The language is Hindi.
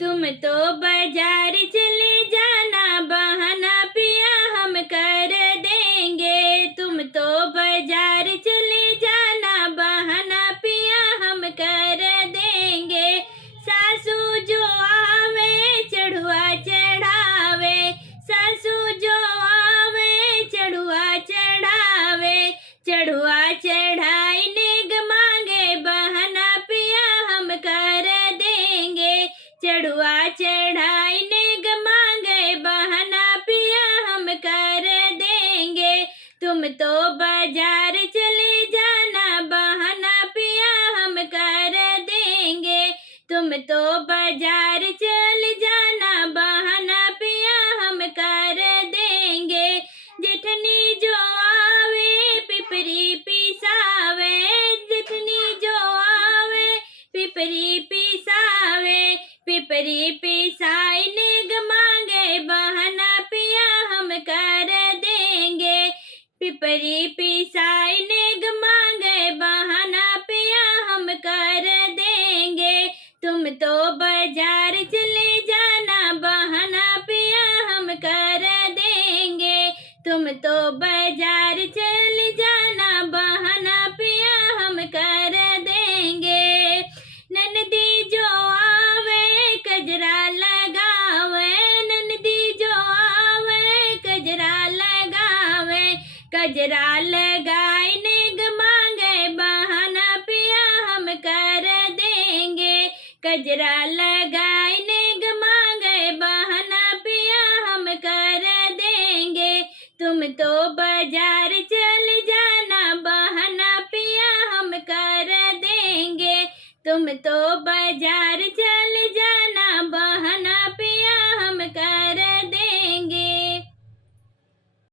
तुम तो बाजार चले जाना, बहाना पिया हम कर देंगे। तुम तो बाजार चले जाना, बहाना पिया हम कर देंगे। सासू जो आवे चढ़ुआ चढ़ावे, सासू जो आवे चढ़ुआ चढ़ावे। चढ़ुआ चढ़ाई नेग मांगे, बहाना पिया हम कर देंगे। चढ़ुआ चढ़ाई नेग मांगे, बहाना पिया हम कर देंगे। तुम तो बाजार चले जाना, बहाना पिया हम कर देंगे। तुम तो बाजार चल जाना, बहाना पिया हम कर देंगे। जेठनी जो आवे पिपरी पिसावे, जेठनी जो आवे पिपरी पिसावे। पिपरी पिसाई नेग मांगे, बहाना पिया हम कर देंगे। पिपरी पिसाई नेग मांगे, बहाना पिया हम कर देंगे। तुम तो बाजार चले जाना, बहाना पिया हम कर देंगे। तुम तो बाजार चले जाना, बहाना पिया हम कर देंगे। ननदी जो आवे कजरा लगावे, ननदी जो आवे कजरा लगावे। कजरा लगाई नेग मांगे, बहाना पिया हम कर देंगे। कजरा लगाई नेग मांगे, बहाना पिया हम कर देंगे। तुम तो बाजार चल जाना, बहाना पिया हम कर देंगे। तुम तो बाजार